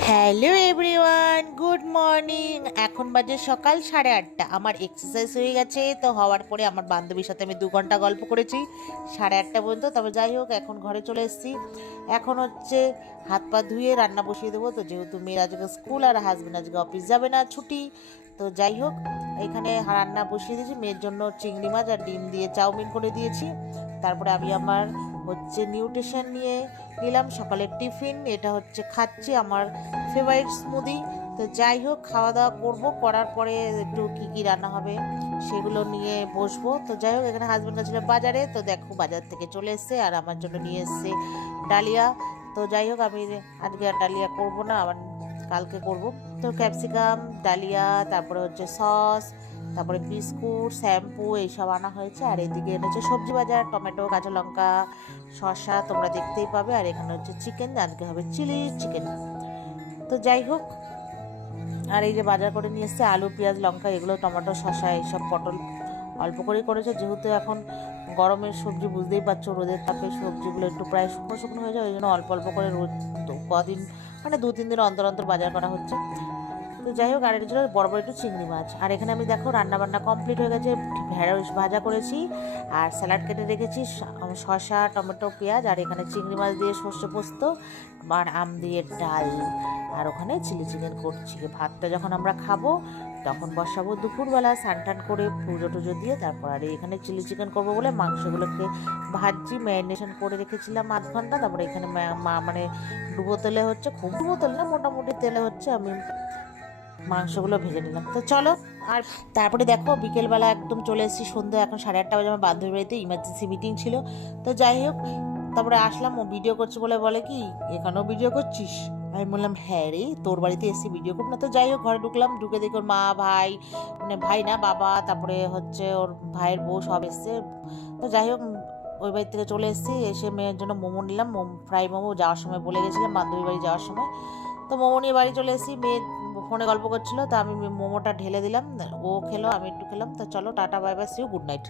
Hello everyone, good morning. এখন বাজে সকাল সাড়ে আটটা। আমার এক্সারসাইজ হয়ে গেছে, তো হওয়ার পরে আমার বান্ধবীর সাথে আমি দু ঘণ্টা গল্প করেছি। সাড়ে আটটা পর্যন্ত, তবে যাই হোক, এখন ঘরে চলে এসেছি। এখন হচ্ছে হাত পা ধুয়ে রান্না বসিয়ে দেবো। তো যেহেতু মেয়ের আজকে স্কুল আর হাজবেন্ড আজকে অফিস যাবে না, ছুটি, তো যাই হোক, এখানে রান্না বসিয়ে দিয়েছি। মেয়ের জন্য চিংড়ি মাছ আর ডিম দিয়ে চাউমিন করে দিয়েছি। তারপরে আমি আমার হচ্ছে নিউট্রিশন নিয়ে নিলাম, সকালের টিফিন, এটা হচ্ছে খাচ্ছি আমার ফেভারিট স্মুদি তো যাই হোক খাওয়া দাওয়া করব, করার পরে একটু কী কী রান্না হবে সেগুলো নিয়ে বসবো। তো যাই হোক, এখানে হাজব্যান্ড গেছিল বাজারে, তো দেখো বাজার থেকে চলে এসছে আর আমার জন্য নিয়ে এসছে ডালিয়া। তো যাই হোক, আমি আজকে আর ডালিয়া করব না, আবার কালকে করব। তো ক্যাপসিকাম ডালিয়া, তারপরে হচ্ছে সস তারপরে বিস্কুট, শ্যাম্পু এইসব আনা হয়েছে। আর এদিকে এনেছে সবজি বাজার, টমেটো, কাঁচা লঙ্কা, শসা তোমরা দেখতেই পাবে। আর এখানে হচ্ছে চিকেন আজকে হবে চিলি চিকেন তো যাই হোক, আর এই যে বাজার করে নিয়ে এসছে আলু, পেঁয়াজ, লঙ্কা, এগুলো, টমেটো, শসা, এইসব পটল অল্প করেই করেছে। যেহেতু এখন গরমের সবজি বুঝতেই পারছ, রোদের তাপে সবজিগুলো একটু প্রায় শুকনো শুকনো হয়ে যায়, ওই জন্য অল্প অল্প করে রোদ কদিন মানে দু তিন দিন অন্তর অন্তর বাজার করা হচ্ছে। তো যাই হোক, আর এটা ছিল বড় বড় একটু চিংড়ি মাছ। আর এখানে আমি দেখো রান্না বান্না কমপ্লিট হয়ে গেছে ঢেঁড়স ভাজা করেছি, আর স্যালাড কেটে রেখেছি শসা, টমেটো, পেঁয়াজ, আর এখানে চিংড়ি মাছ দিয়ে সর্ষে পোস্ত, আর আম দিয়ে ডাল, আর ওখানে চিলি চিকেন করছি। ভাতটা যখন আমরা খাব, তখন বসাবো দুপুরবেলা, স্নান টান করে পুজো টুজো দিয়ে তারপর আর এখানে চিলি চিকেন করব বলে মাংসগুলোকে ভাজি ম্যারিনেশন করে রেখেছিলাম আধ ঘণ্টা তারপরে এখানে মানে ডুবো তেলে হচ্ছে, খুব ডুবো তেল না, মোটামুটি তেলে হচ্ছে আমি মাংসগুলো ভেজে নিলাম। তো চলো, আর তারপরে দেখো, বিকেলবেলা একদম চলে এসেছি সন্ধ্যা, এখন সাড়ে আটটা বাজে, আমার বান্ধবীর বাড়িতে ইমার্জেন্সি মিটিং ছিল। তো যাই হোক, তারপরে আসলাম, ও ভিডিও করছে বলে বলে কি, এখানেও ভিডিও করছিস? আমি বললাম হ্যাঁ রে, তোর বাড়িতে এসে ভিডিও করব না। তো যাই হোক, ঘরে ঢুকলাম, ঢুকে দেখি ওর মা, ভাই মানে ভাই না, বাবা, তারপরে হচ্ছে ওর ভাইয়ের বউ সব এসছে। তো যাই হোক, ওই বাড়ি থেকে চলে এসেছি, এসে মেয়ের জন্য মোমো নিলাম ফ্রাই মোমো যাওয়ার সময় বলে গেছিলাম বান্ধবী বাড়ি যাওয়ার সময়। তো মোমো নিয়ে বাড়ি চলে এসেছি, মেয়ে ফোনে গল্প করছিল, তা আমি মোমোটা ঢেলে দিলাম, ও খেলো, আমি একটু খেলাম, তো চলো, tata, bye bye see you good night